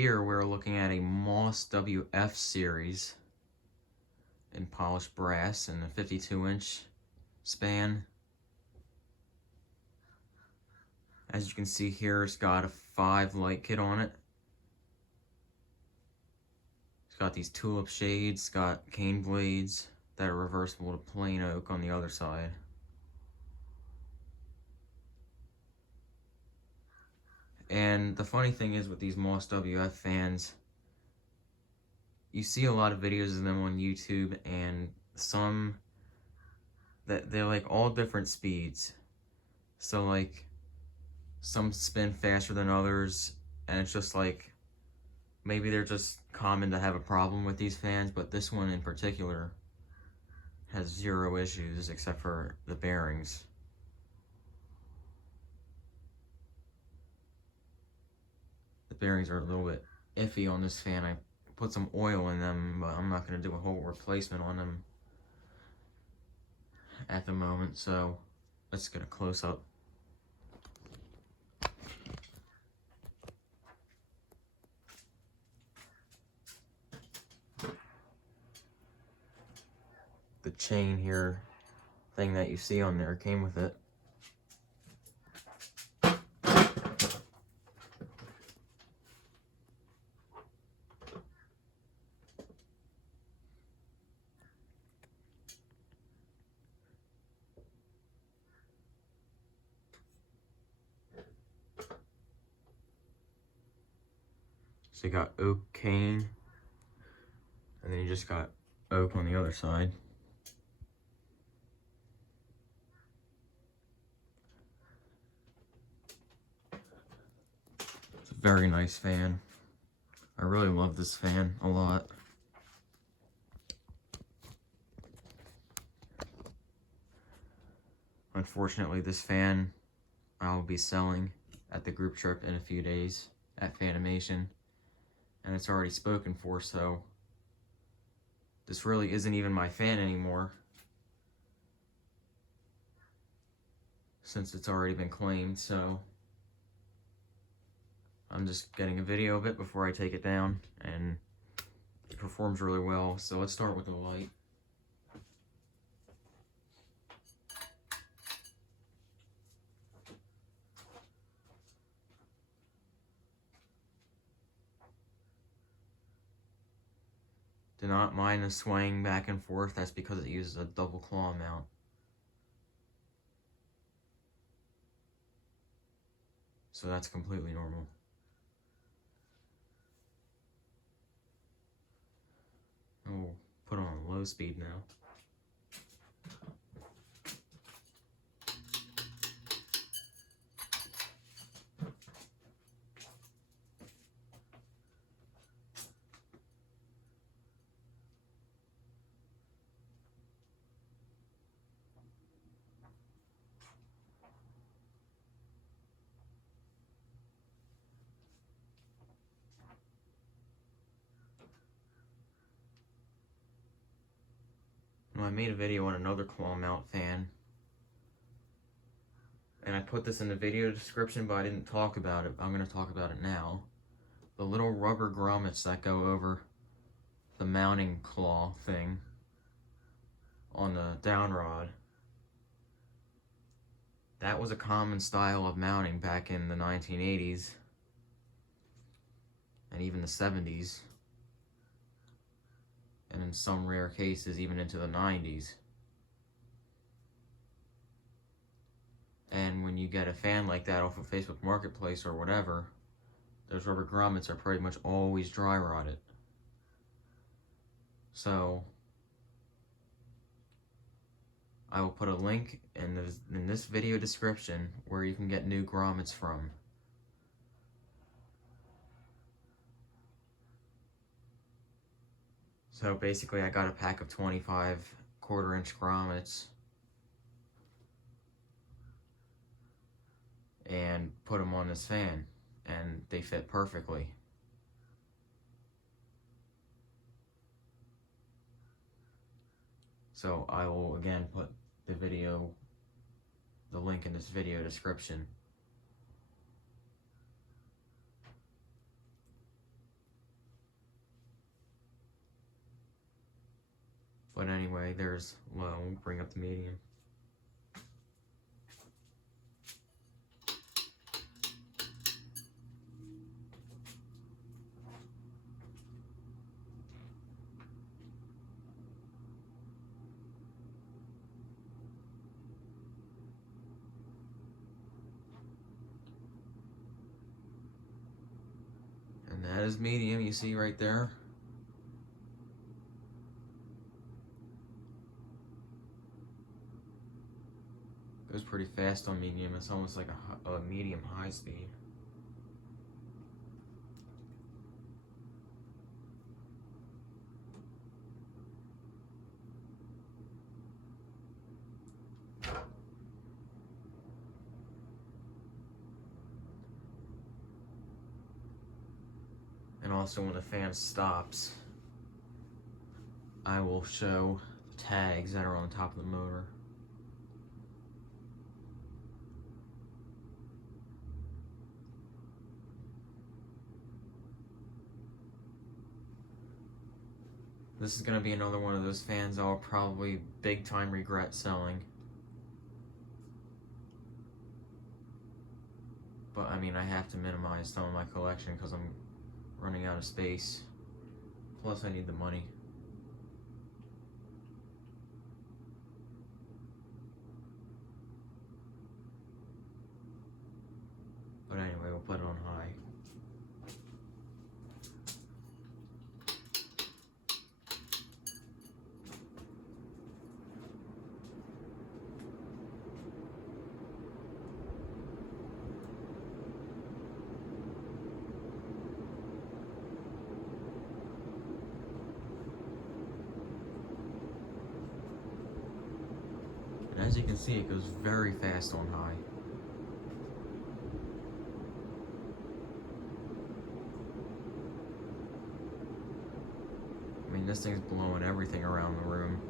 Here we're looking at a Moss WF series in polished brass and a 52-inch span. As you can see here, it's got a 5 light kit on it. It's got these tulip shades, it's got cane blades that are reversible to plain oak on the other side. And the funny thing is with these Moss WF fans, you see a lot of videos of them on YouTube, and some that they're like all different speeds. So like some spin faster than others, and it's just like maybe they're just common to have a problem with these fans, but this one in particular has 0 issues except for the bearings. The bearings are a little bit iffy on this fan. I put some oil in them, but I'm not going to do a whole replacement on them at the moment, so let's get a close-up. The chain here thing that you see on there came with it. So you got oak cane, and then you just got oak on the other side. It's a very nice fan. I really love this fan a lot. Unfortunately, this fan I'll be selling at the group trip in a few days at Fanimation, and it's already spoken for, so this really isn't even my fan anymore, since it's already been claimed. So I'm just getting a video of it before I take it down, and it performs really well. So let's start with the light. Do not mind the swaying back and forth. That's because it uses a double claw mount. So that's completely normal. We'll put on low speed now. Well, I made a video on another claw mount fan, and I put this in the video description, but I didn't talk about it. I'm going to talk about it now. The little rubber grommets that go over the mounting claw thing on the down rod, that was a common style of mounting back in the 1980s and even the 70s, and in some rare cases even into the 90s. And when you get a fan like that off of Facebook Marketplace or whatever, those rubber grommets are pretty much always dry rotted. So I will put a link in this video description where you can get new grommets from. So basically I got a pack of 25 1/4-inch grommets and put them on this fan, and they fit perfectly. So I will again put the link in this video description. But anyway, there's low. We'll bring up the medium. And that is medium, you see right there. Goes pretty fast on medium. It's almost like a medium high speed. And also when the fan stops, I will show tags that are on top of the motor. This is going to be another one of those fans I'll probably big time regret selling. But I mean, I have to minimize some of my collection because I'm running out of space. Plus I need the money. But anyway, we'll put it on high. And as you can see, it goes very fast on high. I mean, this thing's blowing everything around the room.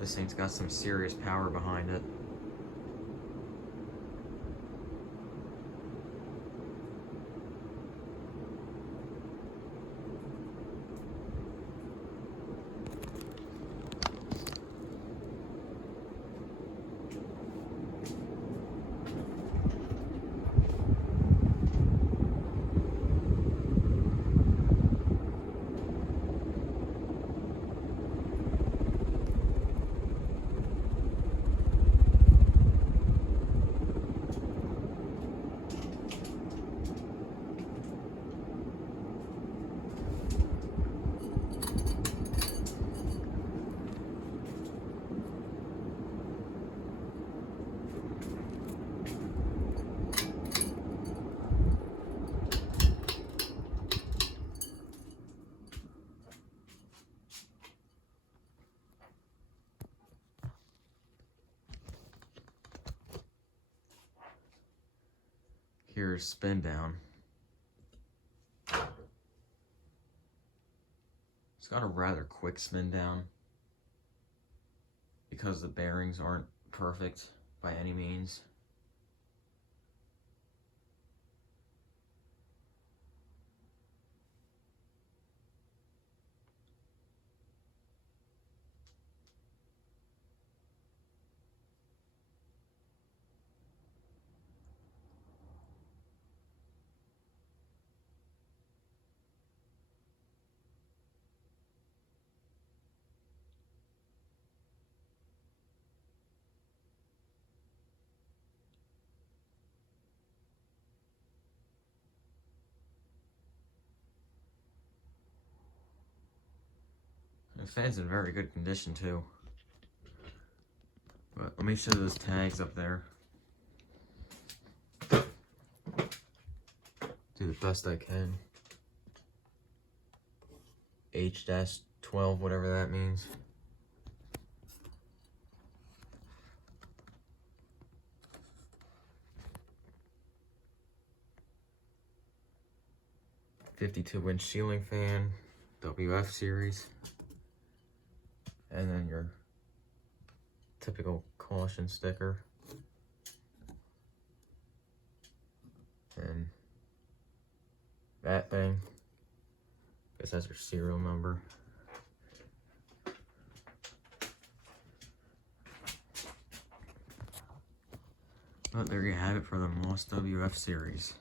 This thing's got some serious power behind it. Here's spin down. It's got a rather quick spin down because the bearings aren't perfect by any means. The fan's in very good condition too. But let me show those tags up there. Do the best I can. H-12, whatever that means. .52-inch ceiling fan, WF series. And then your typical caution sticker. hat thing. Guess that's her serial number. But there you have it for the Moss WF series.